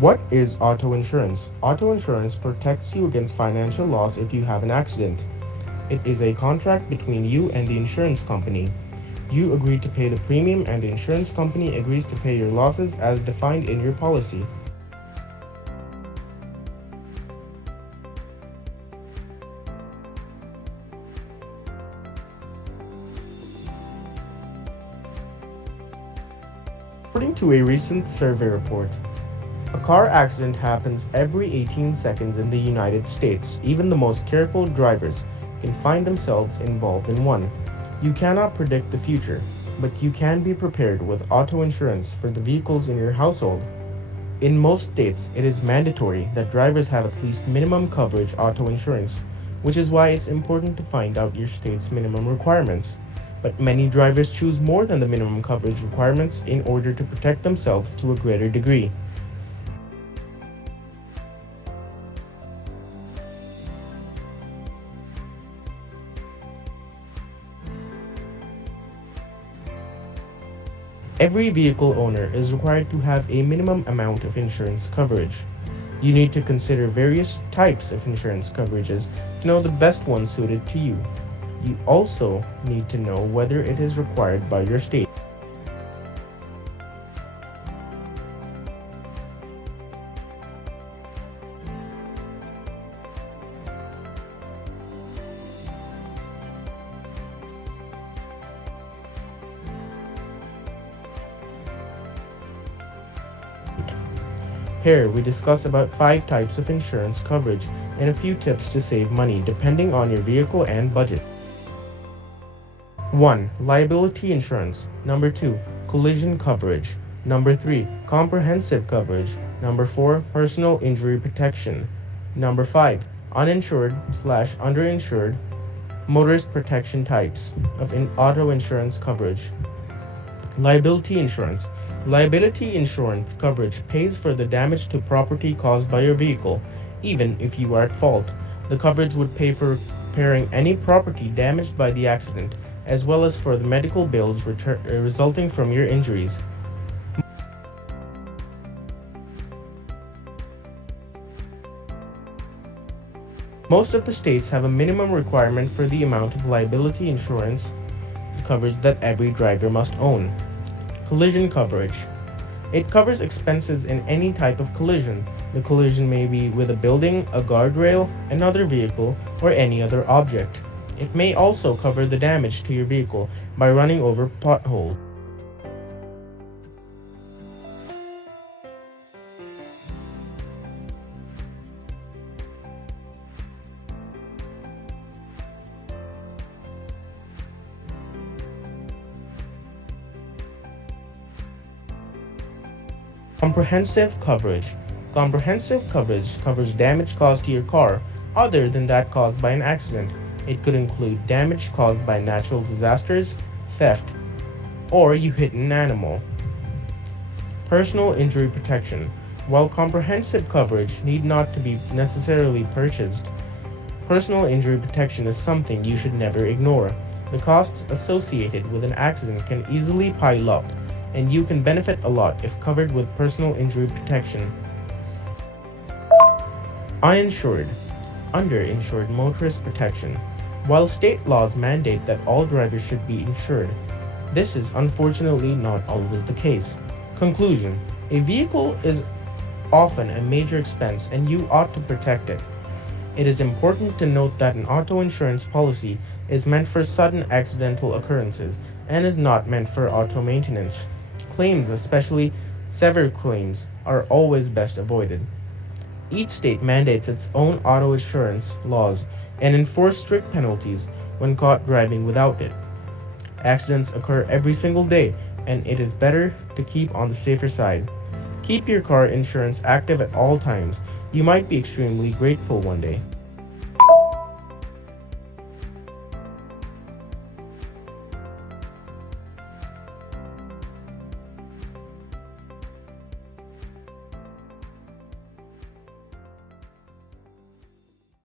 What is auto insurance? Auto insurance protects you against financial loss if you have an accident. It is a contract between you and the insurance company. You agree to pay the premium and the insurance company agrees to pay your losses as defined in your policy. According to a recent survey report, a car accident happens every 18 seconds in the United States. Even the most careful drivers can find themselves involved in one. You cannot predict the future, but you can be prepared with auto insurance for the vehicles in your household. In most states, it is mandatory that drivers have at least minimum coverage auto insurance, which is why it's important to find out your state's minimum requirements. But many drivers choose more than the minimum coverage requirements in order to protect themselves to a greater degree. Every vehicle owner is required to have a minimum amount of insurance coverage. You need to consider various types of insurance coverages to know the best one suited to you. You also need to know whether it is required by your state. Here, we discuss about 5 types of insurance coverage and a few tips to save money depending on your vehicle and budget. 1. Liability insurance. Number 2. Collision coverage. Number 3. Comprehensive coverage. Number 4. Personal injury protection. Number 5. Uninsured/underinsured motorist protection types of auto insurance coverage. Liability insurance. Liability insurance coverage pays for the damage to property caused by your vehicle, even if you are at fault. The coverage would pay for repairing any property damaged by the accident, as well as for the medical bills resulting from your injuries. Most of the states have a minimum requirement for the amount of liability insurance coverage that every driver must own. Collision coverage. It covers expenses in any type of collision. The collision may be with a building, a guardrail, another vehicle, or any other object. It may also cover the damage to your vehicle by running over potholes. Comprehensive coverage. Comprehensive coverage covers damage caused to your car other than that caused by an accident. It could include damage caused by natural disasters, theft, or you hit an animal. Personal injury protection. While comprehensive coverage need not to be necessarily purchased, personal injury protection is something you should never ignore. The costs associated with an accident can easily pile up, and you can benefit a lot if covered with personal injury protection. Uninsured, underinsured motorist protection. While state laws mandate that all drivers should be insured, this is unfortunately not always the case. Conclusion: a vehicle is often a major expense and you ought to protect it. It is important to note that an auto insurance policy is meant for sudden accidental occurrences and is not meant for auto maintenance. Claims, especially severe claims, are always best avoided. Each state mandates its own auto insurance laws and enforce strict penalties when caught driving without it. Accidents occur every single day, and it is better to keep on the safer side. Keep your car insurance active at all times. You might be extremely grateful one day.